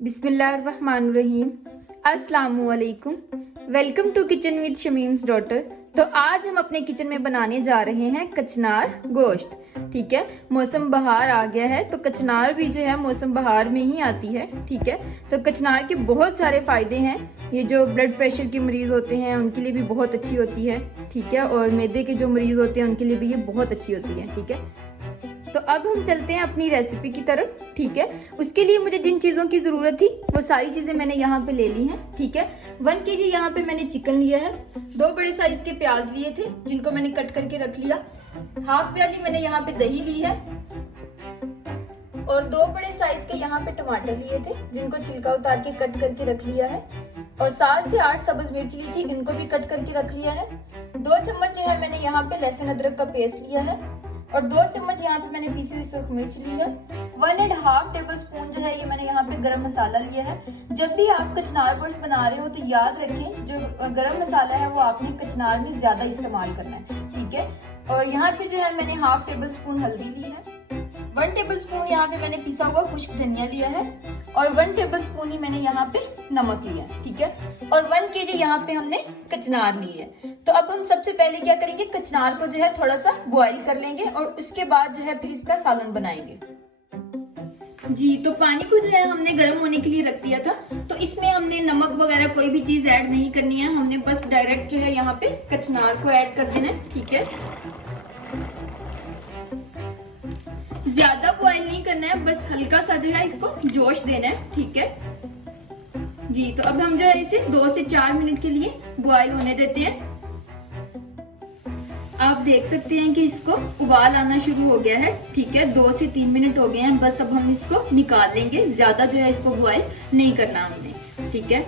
बिस्मिल्लाहिर्रहमानिर्रहीम। अस्सलामुअलैकुम। Welcome to kitchen with Shamim's daughter. तो आज हम अपने किचन में बनाने जा रहे हैं कचनार गोश्त। ठीक है, मौसम बहार आ गया है तो कचनार भी जो है मौसम बहार में ही आती है। ठीक है, तो कचनार के बहुत सारे फायदे हैं। ये जो ब्लड प्रेशर के मरीज होते हैं उनके लिए भी बहुत अच्छी होती है। ठीक है, और मैदे के जो मरीज होते हैं उनके लिए भी ये बहुत अच्छी होती है। ठीक है, तो अब हम चलते हैं अपनी रेसिपी की तरफ। ठीक है, उसके लिए मुझे जिन चीज़ों की ज़रूरत थी वो सारी चीज़ें मैंने यहाँ पे ले ली हैं। ठीक है, 1 kg यहाँ पे मैंने चिकन लिया है, 2 बड़े साइज के प्याज लिए थे जिनको मैंने कट करके रख लिया, हाफ प्याली मैंने यहाँ पे दही ली है और 2 बड़े साइज के यहाँ पे टमाटर लिए थे जिनको छिलका उतार के कट करके रख लिया है, और 7 से 8 सब्ज मिर्च ली थी, इनको भी कट करके रख लिया है। 2 चम्मच जो है मैंने यहाँ पे लहसुन अदरक का पेस्ट लिया है और 2 चम्मच यहाँ पे मैंने पीसी हुई सुर्ख मिर्च ली है। 1.5 टेबल स्पून जो है ये मैंने यहाँ पे गरम मसाला लिया है। जब भी आप कचनार गोश्त बना रहे हो तो याद रखें जो गरम मसाला है वो आपने कचनार में ज्यादा इस्तेमाल करना है। ठीक है, और यहाँ पे जो है मैंने 1/2 टेबल स्पून हल्दी ली है, 1 टेबल स्पून यहाँ पे मैंने पिसा हुआ खुश्क धनिया लिया है और 1 टेबल स्पून ही मैंने यहाँ पे नमक लिया है। ठीक है, और 1 kg यहाँ पे हमने कचनार ली है। तो अब हम सबसे पहले क्या करेंगे, कचनार को जो है थोड़ा सा बॉईल कर लेंगे और उसके बाद जो है फिर इसका सालन बनाएंगे। जी, तो पानी को जो है हमने गर्म होने के लिए रख दिया था, तो इसमें हमने नमक वगैरह कोई भी चीज ऐड नहीं करनी है, हमने बस डायरेक्ट जो है यहाँ पे कचनार को ऐड कर देना है। ठीक है, ज्यादा बॉईल नहीं करना है, बस हल्का सा जो है इसको जोश देना है। ठीक है जी, तो अब हम जो है इसे 2 से 4 मिनट के लिए बॉईल होने देते हैं। आप देख सकते हैं कि इसको उबाल आना शुरू हो गया है। ठीक है, 2 से 3 मिनट हो गए हैं, बस अब हम इसको निकाल लेंगे, ज्यादा जो है इसको बॉईल नहीं करना हमने। ठीक है,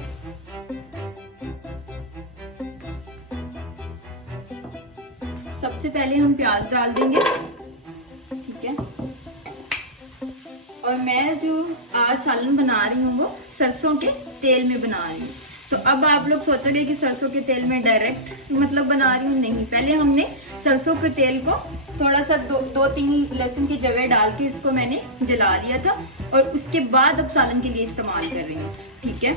सबसे पहले हम प्याज डाल देंगे। ठीक है, और मैं जो आज सालन बना रही हूँ वो सरसों के तेल में बना रही हूँ। तो अब आप लोग सोचोगे कि सरसों के तेल में डायरेक्ट मतलब बना रही हूँ, नहीं, पहले हमने सरसों के तेल को थोड़ा सा 2-3 लहसुन के जवे डाल के इसको मैंने जला लिया था और उसके बाद अब सालन के लिए इस्तेमाल कर रही हूँ। ठीक है,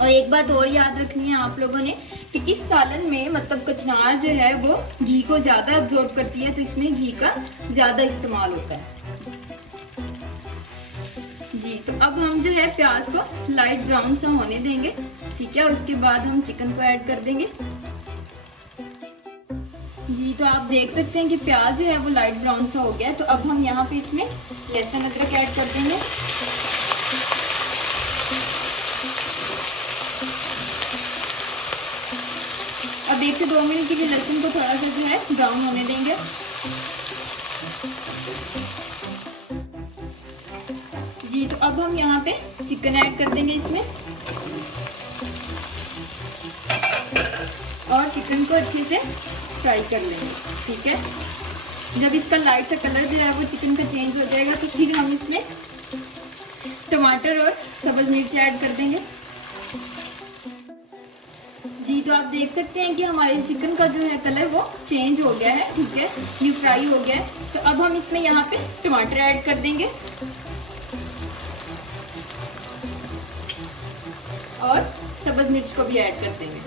और एक बात और याद रखनी है आप लोगों ने कि इस सालन में मतलब कचनार जो है वो घी को ज्यादा अब्जॉर्ब करती है, तो इसमें घी का ज्यादा इस्तेमाल होता है। जी, तो अब हम जो है प्याज को लाइट ब्राउन सा होने देंगे। ठीक है, उसके बाद हम चिकन को ऐड कर देंगे। जी, तो आप देख सकते हैं कि प्याज जो है वो लाइट ब्राउन सा हो गया है, तो अब हम यहाँ पे इसमें लहसुन अदरक ऐड कर देंगे। अब 1 से 2 मिनट के लिए लहसुन को थोड़ा सा जो है ब्राउन होने देंगे। जी, तो अब हम यहाँ पे चिकन ऐड कर देंगे इसमें और चिकन को अच्छे से फ्राई कर लेंगे। ठीक है, जब इसका लाइट सा कलर जो है वो चिकन का चेंज हो जाएगा तो फिर हम इसमें टमाटर और सब्ज मिर्च ऐड कर देंगे। जी, तो आप देख सकते हैं कि हमारे चिकन का जो है कलर वो चेंज हो गया है। ठीक है, ये फ्राई हो गया है, तो अब हम इसमें यहाँ पे टमाटर ऐड कर देंगे और सब्ज मिर्च को भी ऐड कर देंगे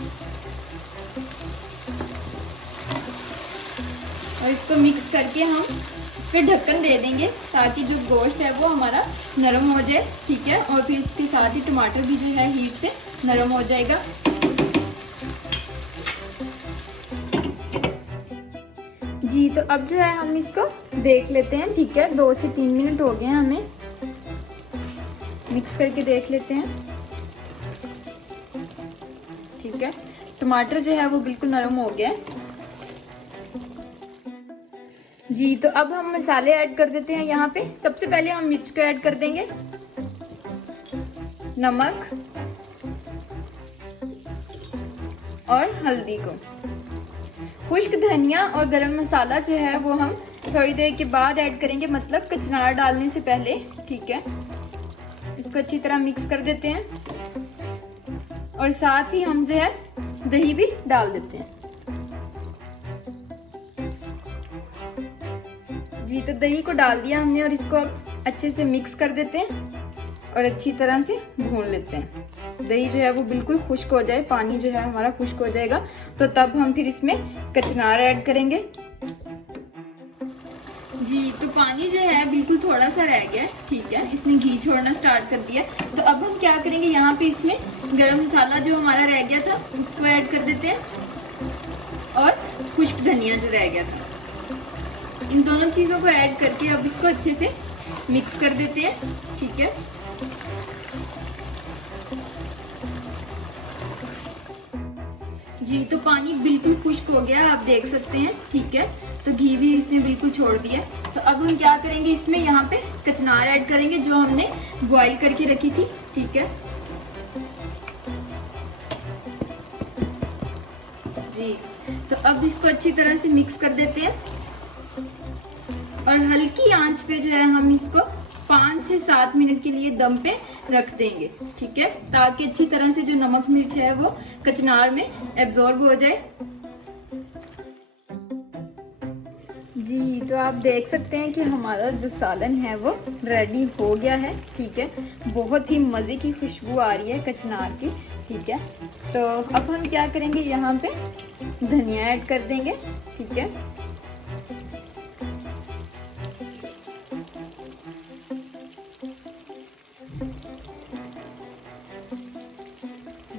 और इसको मिक्स करके हम इस पे ढक्कन दे देंगे ताकि जो गोश्त है वो हमारा नरम हो जाए। ठीक है, और फिर इसके साथ ही टमाटर भी जो है हीट से नरम हो जाएगा। जी, तो अब जो है हम इसको देख लेते हैं। ठीक है, 2 से 3 मिनट हो गए हैं, हमें मिक्स करके देख लेते हैं। ठीक है, टमाटर जो है वो बिल्कुल नरम हो गया है। जी, तो अब हम मसाले ऐड कर देते हैं यहाँ पे। सबसे पहले हम मिर्च को ऐड कर देंगे, नमक और हल्दी को। खुश्क धनिया और गरम मसाला जो है वो हम थोड़ी देर के बाद ऐड करेंगे, मतलब कचनार डालने से पहले। ठीक है, इसको अच्छी तरह मिक्स कर देते हैं और साथ ही हम जो है दही भी डाल देते हैं। जी, तो दही को डाल दिया हमने और इसको अच्छे से मिक्स कर देते हैं और अच्छी तरह से भून लेते हैं। दही जो है वो बिल्कुल खुश्क हो जाए, पानी जो है हमारा खुश्क हो जाएगा, तो तब हम फिर इसमें कचनार ऐड करेंगे। जी, तो पानी जो है बिल्कुल थोड़ा सा रह गया है, ठीक है, इसने घी छोड़ना स्टार्ट कर दिया। तो अब हम क्या करेंगे, यहाँ पे इसमें गरम मसाला जो हमारा रह गया था उसको ऐड कर देते हैं और खुश्क धनिया जो रह गया था, इन दोनों चीज़ों को ऐड करके अब इसको अच्छे से मिक्स कर देते हैं, ठीक है। जी, तो पानी बिल्कुल खुश्क हो गया, आप देख सकते हैं, ठीक है। तो घी भी इसने बिल्कुल छोड़ दिया। तो अब हम क्या करेंगे, इसमें यहाँ पे कचनार ऐड करेंगे जो हमने बॉईल करके रखी थी, ठीक है। जी, तो अब इसको अच्छी तरह से मिक्स कर देते हैं और हल्की आंच पे जो है हम इसको 5 से 7 मिनट के लिए दम पे रख देंगे, ठीक है, ताकि अच्छी तरह से जो नमक मिर्च है वो कचनार में एब्जॉर्ब हो जाए। जी, तो आप देख सकते हैं कि हमारा जो सालन है वो रेडी हो गया है, ठीक है। बहुत ही मज़े की खुशबू आ रही है कचनार की, ठीक है। तो अब हम क्या करेंगे, यहाँ पे धनिया ऐड कर देंगे, ठीक है।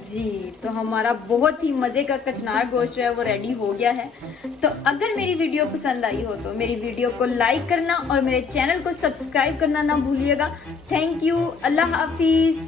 जी, तो हमारा बहुत ही मज़े का कचनार गोश्त जो है वो रेडी हो गया है। तो अगर मेरी वीडियो पसंद आई हो तो मेरी वीडियो को लाइक करना और मेरे चैनल को सब्सक्राइब करना ना भूलिएगा। थैंक यू, अल्लाह हाफिज़।